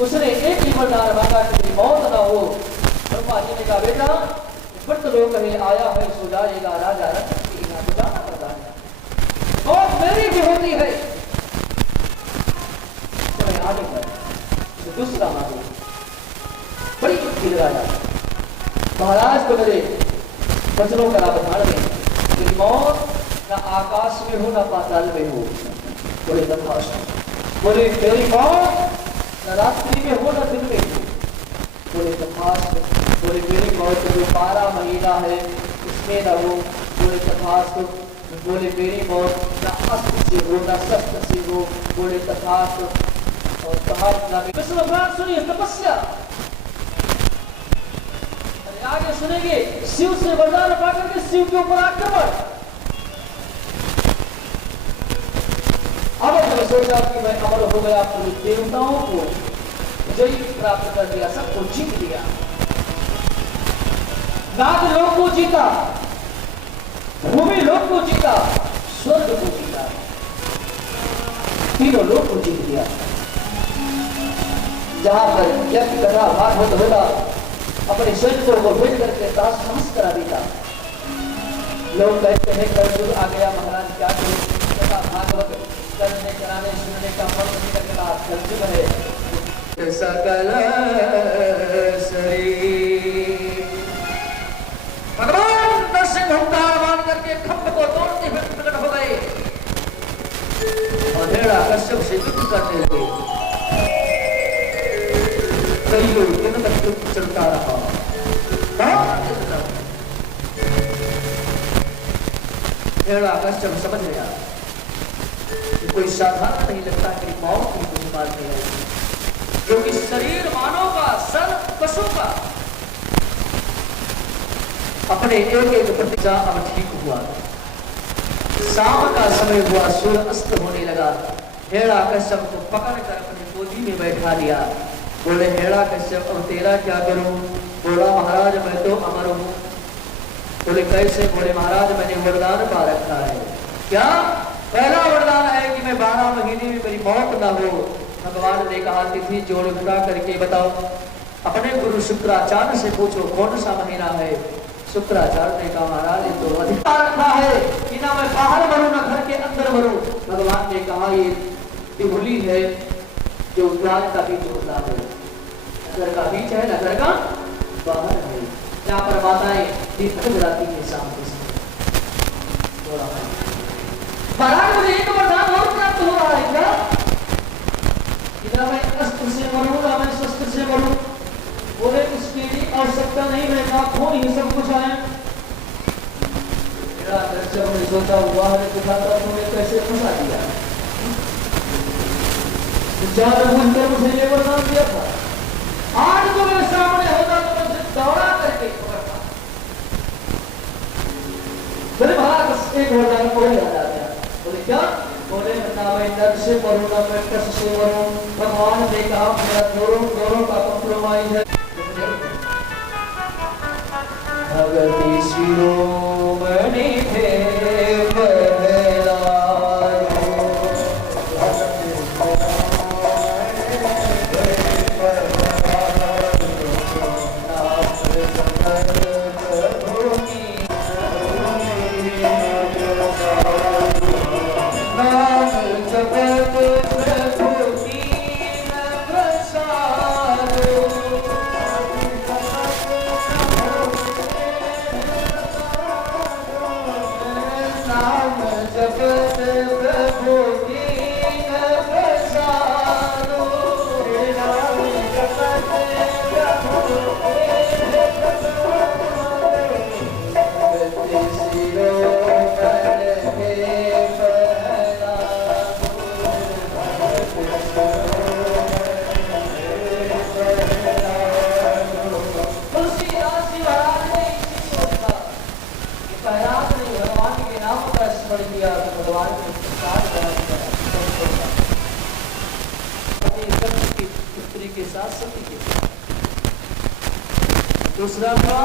उसने एक ही वरदान मांगा कि मेरी मौत ना हो। ब्रह्मा जी ने कहा बेटा मृत लोक में आया है सो जाएगा, राजा रतन की यहाँ तो जाना पड़ता है, मौत मेरी भी होती है तो मैं आगे बढ़ दूसरा मांगू। बड़ी युक्ति लगाया महाराज को मेरे वचनों का बधान में मेरी मौत ना आकाश में हो ना पाताल में हो। बोले तथास्तु। बोले मेरी मौत न रात्रि में हो न दिन में हो। बोले तथास्तु। बोले मेरी मौत जो 12 महीना है उसमें न हो। बोले तथास्तु। बोले मेरी मौत न अस्त्र से हो न शस्त्र से हो। बोले तथास्तु। और कहा विष्णु भगवान सुनिए तपस्या। आगे सुनेंगे शिव से वरदान पाकर के शिव के ऊपर आक्रमण। अब मैंने सोचा कि मैं अमर हो गया, पूरे देवताओं को विजय प्राप्त कर दिया, सबको जीत लिया, नाग लोक को जीता, भूमि लोक को जीता, स्वर्ग को जीता, तीनों लोक को जीत लिया। जहां पर यज्ञ कथा भागवत होता अपने सैनिकों को भेज करके दास करा देता। लोग कहते हैं कलयुग आ गया महाराज क्या करें, कथा भागवत करने कराने सुनने का फल नहीं लगता, कलयुग है। सकल शरीर भगवान नरसिंह अवतार मान करके खंभ को तोड़ते हुए प्रकट हो गए और हिरण्यकश्यप से युद्ध करने लगे। कई दिन तक युद्ध चलता रहा। हिरण्यकश्यप समझ गया कोई साधारण नहीं लगता कि मौत की कोई बात नहीं है, क्योंकि शरीर मानव का, सर पशु का। अपने एक एक प्रतिज्ञा अब ठीक हुआ। शाम का समय हुआ, सूर्य अस्त होने लगा। हिरण्यकश्यप को पकड़कर अपनी गोदी में बैठा लिया। बोले हिरण्यकश्यप अब तेरा क्या करूं? बोला महाराज मैं तो अमर हूं। बोले कैसे? बोले महाराज मैंने वरदान पा रखा है। क्या? पहला वरदान है कि मैं 12 महीने में मेरी मौत न हो। भगवान ने कहा तिथि जोड़ घटा करके बताओ। अपने गुरु शुक्राचार्य से पूछो कौन सा महीना है। शुक्राचार्य ने कहा महाराज ये तो अधिकार रखा है कि ना मैं बाहर मरूं ना घर के अंदर मरूं। भगवान ने कहा ये तिहुली है जो ज्ञान का बीज होता है, घर का बीज है ना घर का बाहर है। यहाँ पर माताएं दीप जलाती है शाम के समय। महाराज मुझे एक वरदान और प्राप्त हो रहा है क्या? ना मैं अस्त्र से मरूं ना मैं शस्त्र से मरूं। बोले उसकी आवश्यकता नहीं, मैं नाखून ही सब कुछ है। मेरा दर्शक ने सोचा हुआ है दिखाता तुम्हें कैसे फंसा दिया। मुझे ये वरदान दिया था, आज तो मेरे सामने होता तो मुझे दौड़ा करके पकड़ता। फिर महाराज एक वरदान को याद आ गया। बोले क्या? बोले ना मैं नर से मरूं ना मैं कस से मरूं। भगवान ने कहा मेरा दोनों का कॉम्प्रोमाइज है। भगति शिरोमणि थे दूसरा था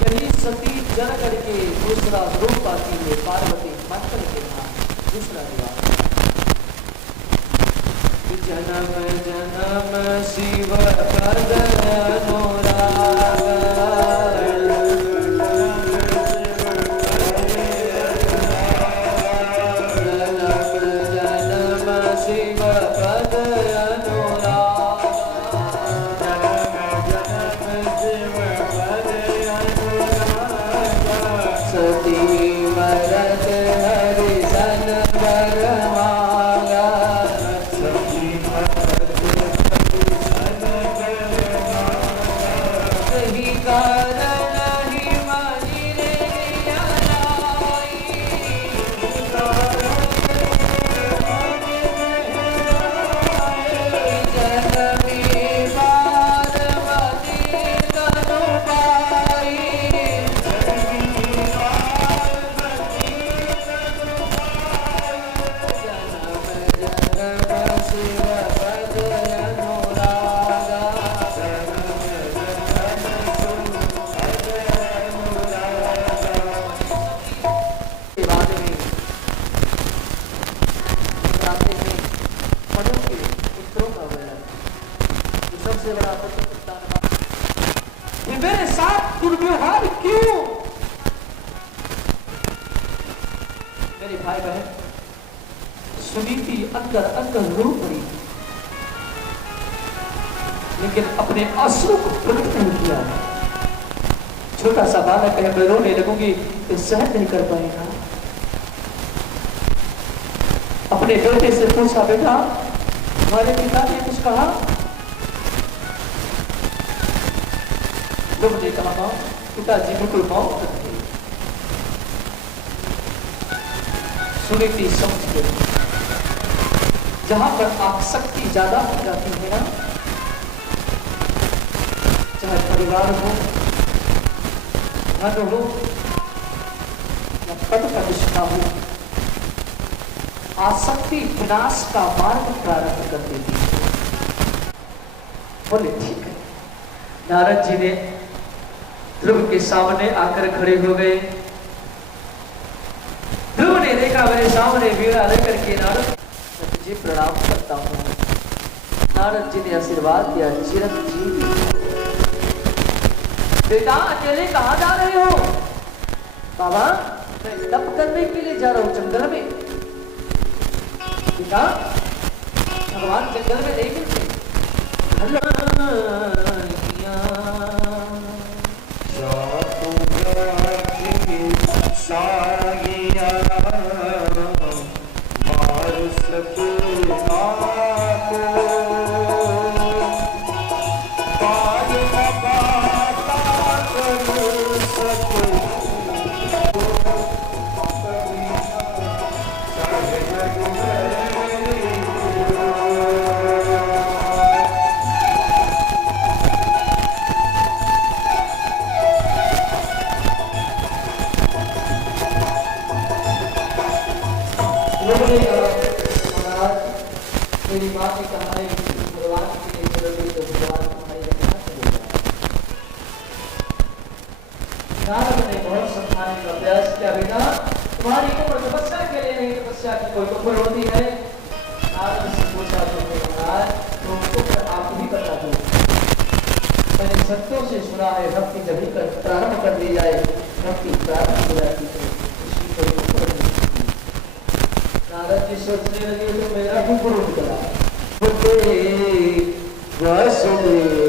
यही सती जल करके दूसरा रूप पाती है पार्वती मात्र के नाम। दूसरा विवाह जन्म जन्म शिव पद अनुराग मेरे साथ दुर्व्यवहार क्यों? मेरे भाई बहन सुनीति अंदर अंदर रो पड़ी, लेकिन अपने आंसू को प्रकट नहीं किया। छोटा सा बालक है, मैं रोने लगूंगी तो सहन नहीं कर पाएगा। अपने बेटे से पूछा, बेटा हमारे पिता ने कुछ कहा? लोग ने कहा पिताजी बिल्कुल मौत कर गए। सुनीति समझ गई, जहां पर आसक्ति ज्यादा हो जाती है ना, चाहे परिवार हो, धन हो या पद प्रतिष्ठा हो, आसक्ति विनाश का मार्ग प्रारंभ कर देती है। बोले ठीक है। नारद जी ने ध्रुव के सामने आकर खड़े हो गए। ध्रुव ने देखा मेरे सामने वीणा लेकर के, नारद जी प्रणाम करता हूं। नारद जी ने आशीर्वाद दिया, चिरंजीवी। बेटा अकेले कहां जा रहे हो? बाबा मैं तप करने के लिए जा रहा हूं जंगल में। बेटा भगवान जंगल में नहीं मिलते। मेरी माँ ने कहा है कि भगवान के लिए चलोगे तो भगवान तुम्हारी रक्षा करेगा। नारद ने बहुत समझाने का प्रयास किया, बेटा तुम्हारी उम्र तपस्या के लिए नहीं, तपस्या की कोई उम्र होती है। नारद से पूछा, तुमको आप ही बता दो। मैंने संतों से सुना है भक्ति जब भी प्रारंभ कर दी जाए, भक्ति प्रारंभ हो जाती है, उसकी कोई उम्र नहीं। नारद जी सोचने लगे तो मेरा भी गुरु निकला। वसुदेव